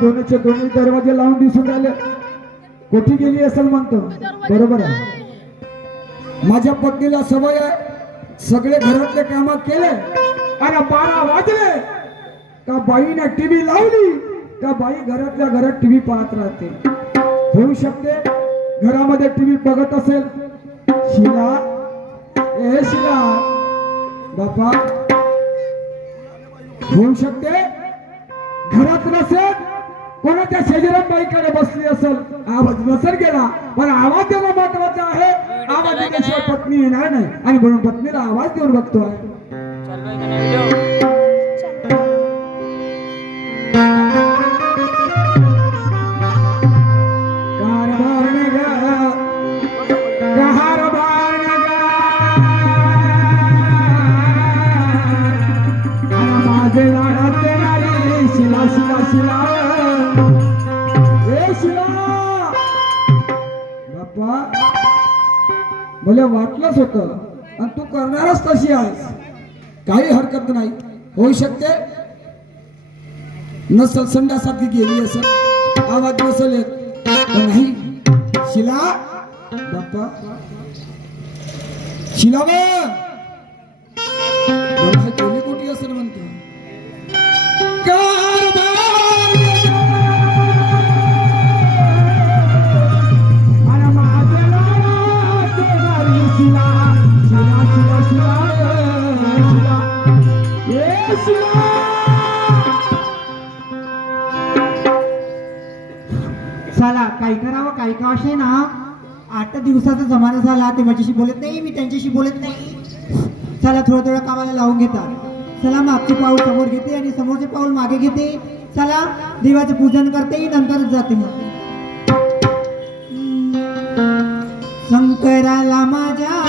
दोन्हीचे दोन्ही दरवाजे लावून दिसून राहिले. कोठी गेली असेल म्हणतो. बरोबर आहे. माझ्या पत्नीला सवय आहे. सगळे घरातले काम केले. आणि बारा वाजले. का बाईने टीव्ही लावली? का बाई घरातल्या घरात टीव्ही पाहत राहते? होऊ शकते. घरामध्ये टीव्ही बघत असेल. शिला. ए शिला. बापा. होऊ शकते. घरात नसेल. कोणाच्या शेजारात बाईकडे बसली असेल आवाज नसेल गेला पण आवाज देणं महत्त्वाचा आहे. आवाज दिल्याशिवाय पत्नी येणार नाही. आणि म्हणून पत्नीला आवाज देऊन बघतोय. बाप्पा. मला वाटलंच होत आणि तू करणारच तशी आहेस. काही हरकत नाही. होऊ शकते. नसल संडासात गेली असेल आवाज नसेल येत नाही. शिला बाप्पा. शिला बाबा, गेली कुठे असेल म्हणतो? दिवसाचा जमाना झाला ते माझ्याशी बोलत नाही मी त्यांच्याशी बोलत नाही. चला थोडं थोडं कामाला लावून घेतात. चला मागचे पाऊल समोर घेते आणि समोरचे पाऊल मागे घेते. चला देवाचं पूजन करते नंतरच जाते मग शंकराला माझ्या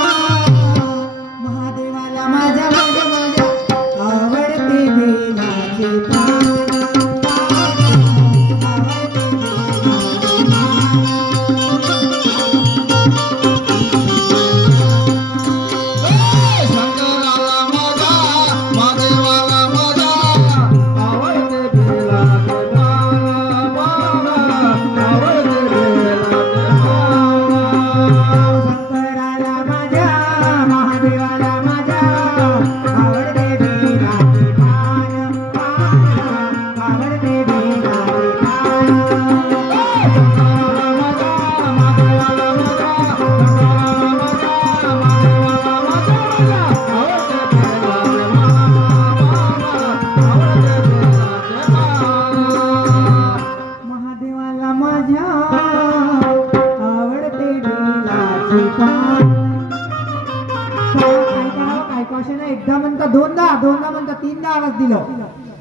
म्हणता तीनदा आवाज दिलं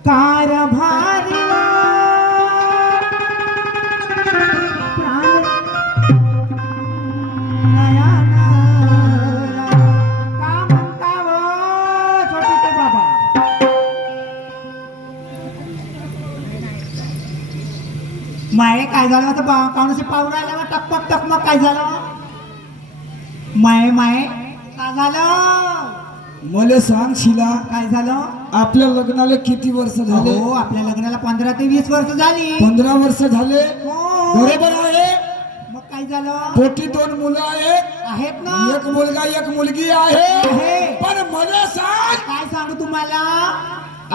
कारभारी बाबा माये काय झालं आता पा कावणाशी पाहुणा आला ना टकमक टकमक काय झालं माये माये काय झालं मला सांग शिला काय झालं? आपल्या लग्नाला किती वर्ष झाले? हो आपल्या लग्नाला पंधरा ते वीस वर्ष झाली. पंधरा वर्ष झाले. हो. बरोबर आहे. मग काय झालं? पोटी दोन मुलं आहेत. आहेत ना? एक मुलगा एक मुलगी आहे. पण मला सांग. काय सांगू तुम्हाला?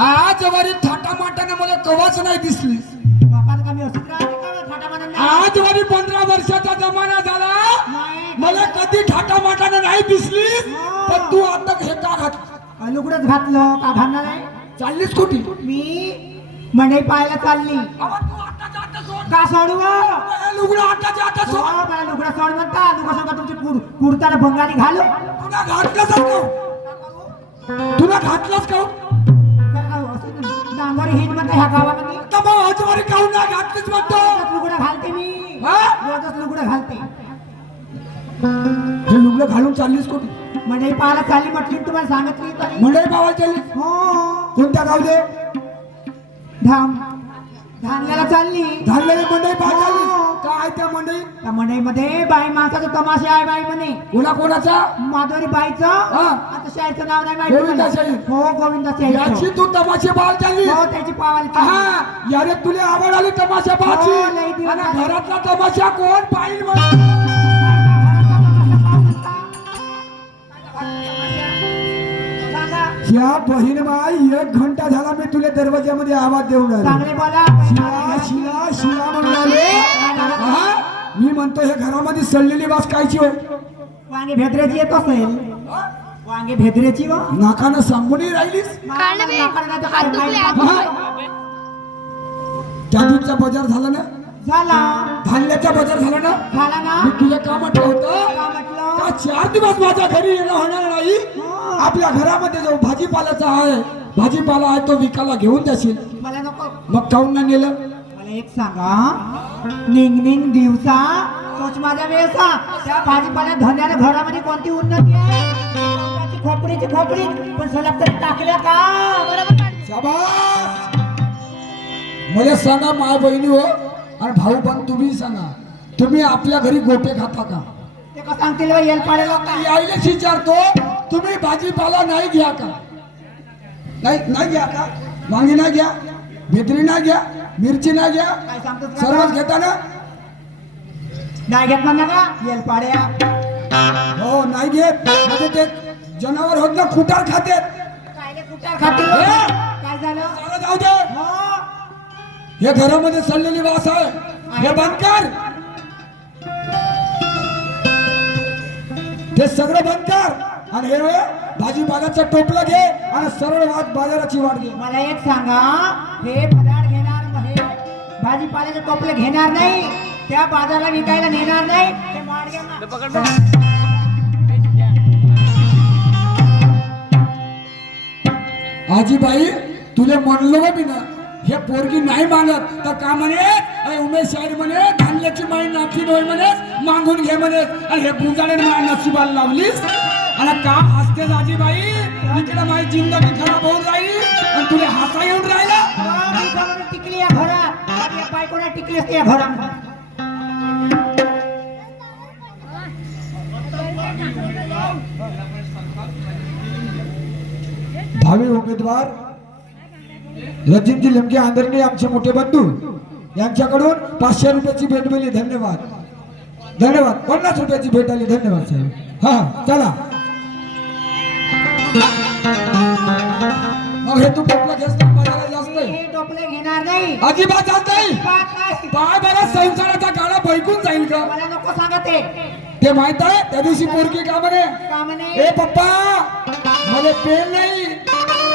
आज वारी थाटामाटाने मला कवाच नाही दिसली. बापाला थाटामाटाने? आज वारी पंधरा वर्षाचा जमाना झाला. नाही. मला कधी थाटामाटाने नाही दिसली हो. पण तू आता हे का घात लुगडंच घातलं का घालणार आहे चाललीस कुठे मी मंडई पाहायला चालली का सोडू हो? लुगडं आताच्या आता हो, सोड लुगडा सोड म्हणता लुगडा सोड तुमची कुर- कुर्ताला बंगाली घालू तुला घातलंच तुला घातलंच का डांगरी हिट म्हणता ह्या गावामध्ये मग आज वारी काहून नाही घातलीच म्हणतो हे लुगडं घालून चाललीस कुठे? मंडई पाहायला चालली म्हटली तुम्हाला सांगितली मंडई पावायला चालली हो. कोणत्या गावले? धाम. धानल्याला चालली. धारलेली मंडई पाहा चालली काय त्या मंडळी त्या मंडईमध्ये बाई माणसाचा तमाशा आहे बाई म्हणे. कोणा कोणाचा माधुरी बाईचं हा. आता शाळेचं नाव नाही माहिती गोविंदा मला. हो गोविंदा. याची तू तमाशे बाळ झाली हो त्याची पावाली चालली. हा. तुला आवड आली तमाशा हो, लई पाहायची दिवस आणि झाले. घरातला तमाशा कोण पाहिजे या बहीण बाई एक घंटा झाला मी तुला दरवाजामध्ये आवाज देऊन चांगले बोला शिला शिला शिला हा? मी म्हणतो हे घरामध्ये सडलेली वास कायची होय? वांगे भेदऱ्याची येत असेल. वांगे भेदऱ्याची वा? नाकानं सांगूनही राहिलीस? झाला त्या बाजार झाला ना? धान्याचा बाजार झाला ना? झाला ना? मी तुला का म्हटलं होतं? का म्हटलं? का चार दिवस माझ्या घरी येणं होणार नाही? आपल्या घरामध्ये जो भाजीपाल्याचा आहे भाजीपाला आहे तो विकायला घेऊन जाशील. मला नको. मग काऊन नाही नेलं? मला एक सांगा. निंग निंग दिवसा तोच माझ्या वेळेसा त्या भाजीपाल्या धंद्याने घरामध्ये कोणती उन्नती आहे? खोपडीची खोपडी. पण सलग तरी टाकल्या का? बरोबर मला सांगा माय बहिणी हो आणि भाऊ पण तुम्ही सांगा. तुम्ही आपल्या घरी गोटे खाता का? ते का सांगतील बा, येल पाडे लोक मी आईलेच विचारतो. तुम्ही भाजीपाला नाही घ्या का? नाही नाही घ्या का? वांगी नाही घ्या भेदरी नाही घ्या मिरची नाही घ्या काय सांगतो तुला? सर्वच घेता ना नाही घेत म्हणा का? येल पाड्या हो नाही घेत. म्हणजे ते जनावर होत ना खुटार खाते कायले कुठार खातील हे? काय झालं? चालत जाऊ दे. हो. हे घरामध्ये सडलेली वास आहे. हे बंद कर. ते सगळं बंद कर. आणि हे भाजीपाल्याचं टोपलं घे आणि सरळ वाट बाजाराची वाट घे. मला एक सांगा हे फदाड घेणार हे भाजीपाल्याचे टोपले घेणार नाही. त्या बाजाराला विकायला नेणार नाही. ते. आजीबाई तुले म्हणलो बा मी ना हे पोरगी नाही मागत. तर का म्हणे? उमेश शाहीर म्हणे धान्याची माई नाकी नोय म्हणे मागून घे म्हणे. आणि हे माझ्या नशिबाला लावलीस? आणि का हसतेस आजीबाई? इकडे माझी जिंदगी खराब होऊन राहिली आणि तुला हसा येऊन राहिला? टिकली या घरात बायकोला टिकली असते या घरात भावी उमेदवार रजितजी लिमके आंधर्णी आमचे मोठे बंधू यांच्याकडून पाचशे रुपयाची भेट मिळली. धन्यवाद. धन्यवाद. पन्नास रुपयाची भेट आली. धन्यवाद साहेब. हा चला. मग हे तू टोपला घेस हे टोपले घेणार नाही. अजिबात जात नाही. पाय बरा संसाराचा काळा बैकून जाईल का? मला नको सांगा ते. माहीत आहे? त्या दिवशी पोरगी का म्हणे? ए पप्पा मला पेन नाही.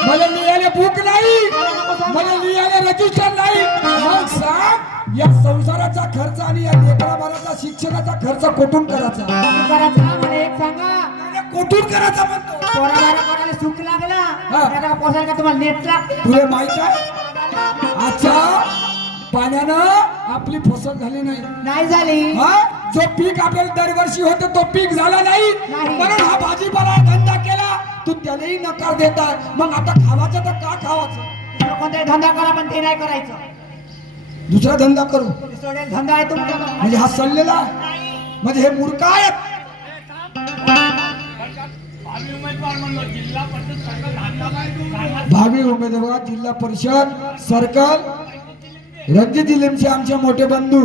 मला लिहायला बुक नाही. मला लिहायला रजिस्टर नाही. मग सांग या संसाराचा खर्च आणि या लेकरा बाळाचा शिक्षणाचा खर्च कुठून करायचा? करायचं मला एक सांगा. कुठून करायचा म्हणतो? कोणाला सुख लागला? हा. पोसायला का तुम्हाला नेट लागते तुला माहीत आहे? आजच्या पाण्यानं आपली फसल झाली नाही. नाही झाली. हा? जो पीक आपल्याला दरवर्षी होतं तो पीक झाला नाही. नाही. म्हणून हा भाजीपाला धंदा केला. तू त्यालाही नकार देताय मग आता खावाचं तर का खावाचं? दुसरं कोणताही धंदा करा पण ते नाही करायचं. दुसरा धंदा करू. सोडेल धंदा आहे तुमचा म्हणजे हा सडलेला आहे. म्हणजे हे मूर्ख आहेत. भावी उमेदवार जिल्हा परिषद सर्कल रणजित जिल्ह्याचे आमचे मोठे बंधू.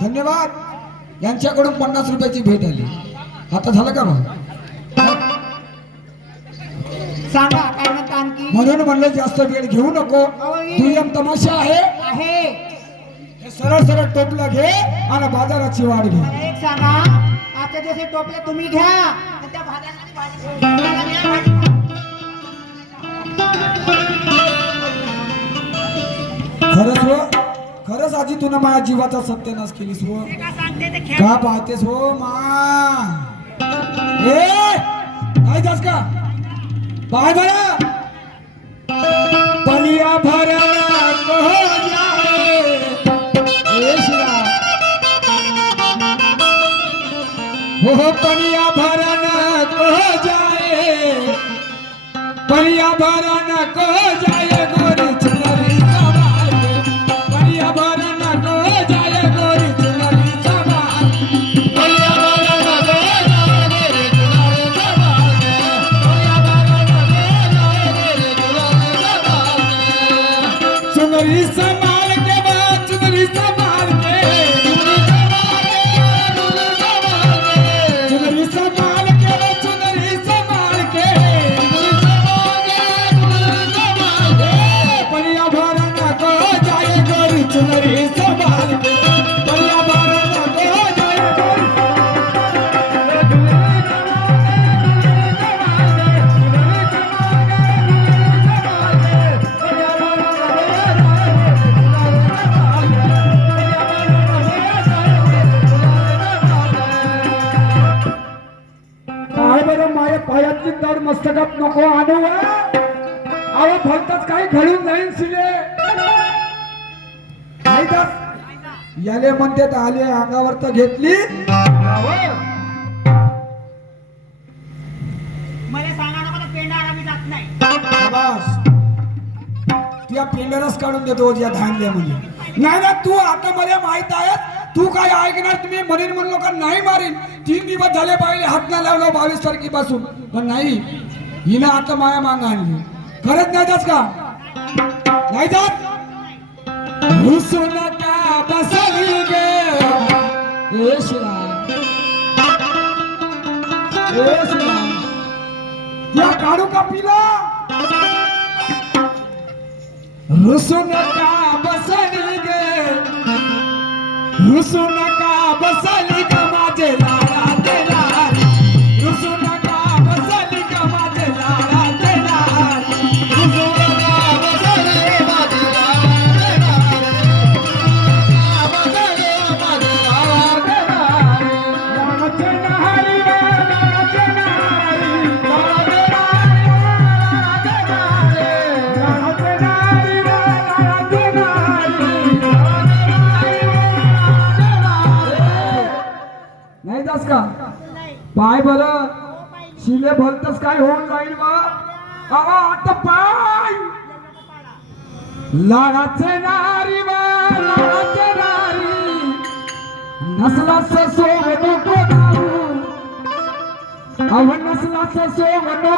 धन्यवाद. यांच्याकडून पन्नास रुपयाची भेट आली. आता झालं का मग? म्हणून म्हणलं जास्त वेळ घेऊ नको. दुय्यम तमाशा आहे. आहे. हे सरळ सरळ टोपलं घे आणि बाजाराची वाढ घे. सांगा. आजच्या दिवस हे टोपले तुम्ही घ्या. आणि त्या भाजी-. खरंच हो. खरंच आजी तुला माझ्या जीवाचा सत्यानाश केलीस हो. ते का पाहतेस हो मा? ए काय जास का? पाय बरा पलिया भरना वो परिया भरन कह जाए परिया भरन कह जाए गोरी चुनरी सवाल परिया भरन कह जाए गोरी भरन जाए गोरी भरन जाए गोरी याले म्हणते आले अंगावर तर घेतली. मला सांगा ना मला पेंडार आम्ही जात नाही. शाबास. तुझ्या पेंडरच काढून देतो या धांगल्यामध्ये नाही ना तू आता मला माहीत आहे तू काय ऐकणार? तुम्ही म्हणेन म्हणलो का नाही मारीन. तीन दिवस झाले पाहिले हात नाही लावलो बावीस तारखेपासून. पण नाही हिनं आता माया मांग आणली. खरंच नाही जात का? नाही जात? बसली गे ए श्रीराम ए श्रीराम या काढू का पिला रुसू नका बसली गे रुसू नका म्हणतास का? पाय बर. शिले भरतस काय होऊन जाईल बा? अवा आता पाय. लाडाचे नारी बा लाडाचे नारी. नसला ससो नको अव नसला ससो नको